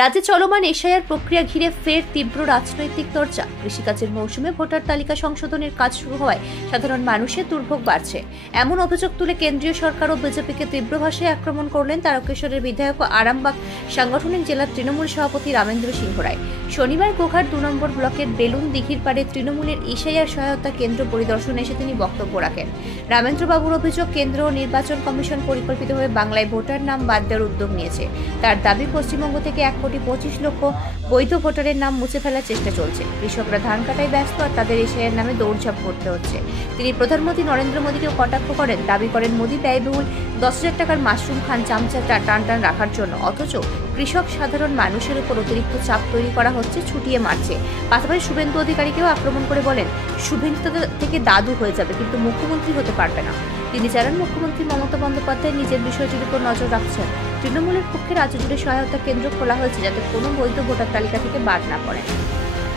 রাজ্যে চলমান এসআইআর প্রক্রিয়া ঘিরে ফের তীব্র রাজনৈতিক চর্চা। কৃষিকাজের মৌসুমে ভোটার তালিকা সংশোধনের কাজ শুরু হওয়ায় সাধারণ মানুষের দুর্ভোগ বাড়ছে। এমন অভিযোগ তুলে কেন্দ্রীয় সরকার ও বিজেপিকে তীব্র ভাষায় আক্রমণ করলেন তারকেশ্বরের বিধায়ক ও আরামবাগ সাংগঠনিক জেলার তৃণমূল সভাপতি রামেন্দ্র সিংহ রায়। শনিবার গোঘাট ২ নম্বর ব্লকের বেলুন দিঘির পাড়ে তৃণমূলের এসআইআর সহায়তা কেন্দ্র পরিদর্শনে এসে তিনি বক্তব্য রাখেন। রামেন্দ্রবাবুর অভিযোগ, কেন্দ্র ও নির্বাচন কমিশন পরিকল্পিতভাবে বাংলায় ভোটার নাম বাদ দেওয়ার উদ্যোগ নিয়েছে। তার দাবি, পশ্চিমবঙ্গ থেকে ১,২৫,০০,০০০ বৈধ ভোটারের নাম মুছে ফেলার চেষ্টা চলছে। কৃষকরা ধান কাটায় ব্যস্ত আর তাদের এসআইআর নামে দৌড়ঝাঁপ করতে হচ্ছে। তিনি প্রধানমন্ত্রী নরেন্দ্র মোদীকেও কটাক্ষ করেন। দাবি করেন, মোদী ব্যয়বহুল ১০,০০০ টাকার মাশরুম খান চামচা টান রাখার জন্য, অথচ কৃষক সাধারণ মানুষের উপর অতিরিক্ত চাপ তৈরি করা হচ্ছে, ছুটিয়ে মারছে। পাশাপাশি শুভেন্দু অধিকারীকেও আক্রমণ করে বলেন, শুভেন্দু থেকে দাদু হয়ে যাবে কিন্তু মুখ্যমন্ত্রী হতে পারবে না। তিনি জানান, মুখ্যমন্ত্রী মমতা বন্দ্যোপাধ্যায় নিজের বিষয়টির উপর নজর রাখছেন। তৃণমূলের পক্ষে রাজ্য জুড়ে সহায়তা কেন্দ্র খোলা হয়েছে যাতে কোনো বৈধ ভোটার তালিকা থেকে বাদ না পড়ে।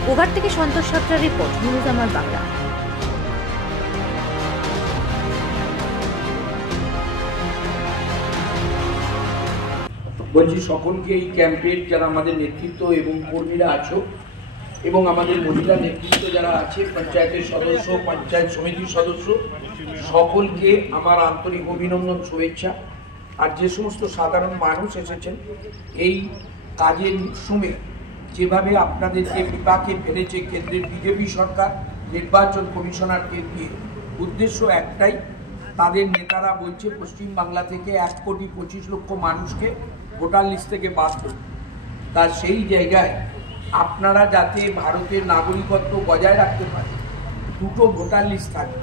গোঘাট থেকে সন্তোষ সাঁতরার রিপোর্ট, নিউজ আমার বাংলা। বলছি সকলকে এই ক্যাম্পের যারা আমাদের নেতৃত্ব এবং কর্মীরা আছো এবং আমাদের মহিলা নেতৃত্ব যারা আছে, পঞ্চায়েতের সদস্য, পঞ্চায়েত সমিতির সদস্য, সকলকে আমার আন্তরিক অভিনন্দন, শুভেচ্ছা। আর যে সমস্ত সাধারণ মানুষ এসেছেন এই কাজের মরশুমে, যেভাবে আপনাদেরকে বিপাকে ফেলেছে কেন্দ্রের বিজেপি সরকার নির্বাচন কমিশনারকে দিয়ে, উদ্দেশ্য একটাই, তাদের নেতারা বলছে পশ্চিমবাংলা থেকে ১,২৫,০০,০০০ মানুষকে ভোটার লিস্ট থেকে বাদ দেবে। তার সেই জায়গায় আপনারা যাতে ভারতের নাগরিকত্ব বজায় রাখতে পারেন, দুটো ভোটার লিস্ট থাকে,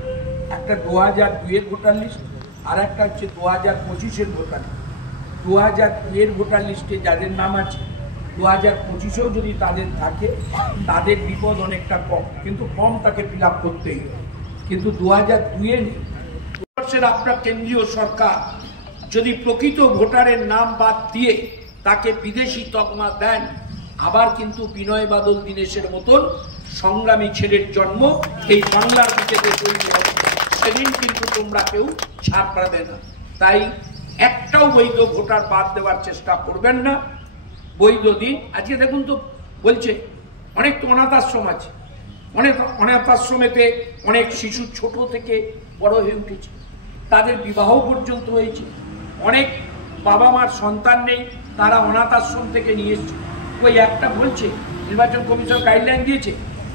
একটা ২০০২-এর ভোটার লিস্ট আর একটা হচ্ছে ২০২৫-এর ভোটার লিস্ট। ২০০২-এর ভোটার লিস্টে যাদের নাম আছে ২০২৫-এও যদি তাদের থাকে, তাদের বিপদ অনেকটা কম, কিন্তু ফর্ম তাকে ফিল আপ করতেই হবে। কিন্তু ২০০২-এর বর্ষের আপনার কেন্দ্রীয় সরকার যদি প্রকৃত ভোটারের নাম বাদ দিয়ে তাকে বিদেশি তকমা দেন, আবার কিন্তু বিনয় বাদল দীনেশের মতন সংগ্রামী ছেলের জন্ম এই বাংলার বুকেতে তৈরি হবে। সেদিন কিন্তু তোমরা কেউ ছাড় পাবে না। তাই একটাও বৈধ ভোটার বাদ দেওয়ার চেষ্টা করবেন না। বৈধ দিন, আজকে দেখুন তো বলছে অনেক তো অনাথ আশ্রম আছে, অনেক অনাথ আশ্রমেতে অনেক শিশু ছোট থেকে বড় হয়ে উঠেছে, তাদের বিবাহ পর্যন্ত হয়েছে। অনেক বাবা মার সন্তান নেই, তারা অনাথ আশ্রম থেকে নিয়ে এসছে। ওই একটা বলছে নির্বাচন কমিশন গাইডলাইন দিয়েছে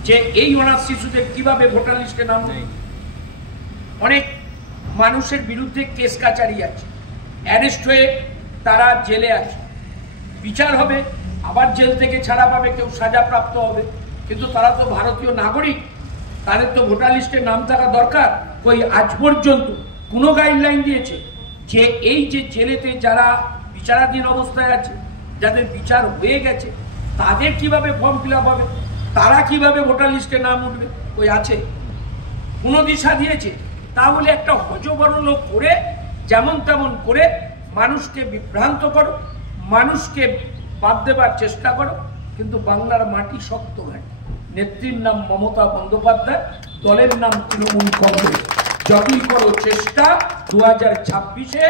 যে এই অনাথ শিশুদের কিভাবে ভোটার লিস্টে নাম নেই। অনেক মানুষের বিরুদ্ধে কেস কাচারি আছে, অ্যারেস্ট হয়ে তারা জেলে আছে, বিচার হবে, আবার জেল থেকে ছাড়া পাবে, কেউ সাজাপ্রাপ্ত হবে, কিন্তু তারা তো ভারতীয় নাগরিক, তাদের তো ভোটার লিস্টে নাম থাকা দরকার। ওই আজ পর্যন্ত কোনো গাইডলাইন দিয়েছে যে এই যে জেলেতে যারা বিচারাধীন অবস্থায় আছে, যাদের বিচার হয়ে গেছে, তাদের কিভাবে ফর্ম ফিল আপ হবে, তারা কিভাবে ভোটার লিস্টে নাম উঠবে? ওই আছে কোনো দিশা দিয়েছে? তাহলে একটা হজবরল করে যেমন তেমন করে মানুষকে বিভ্রান্ত করো, মানুষকে বাদ দেবার চেষ্টা করো, কিন্তু বাংলার মাটি শক্ত হয়। নেত্রীর নাম মমতা বন্দ্যোপাধ্যায়, দলের নাম তৃণমূল কংগ্রেস। যতই করো চেষ্টা, ২০২৬-এ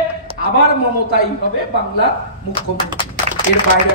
আবার মমতাই হবে বাংলা মুখ্যমন্ত্রী, এর বাইরে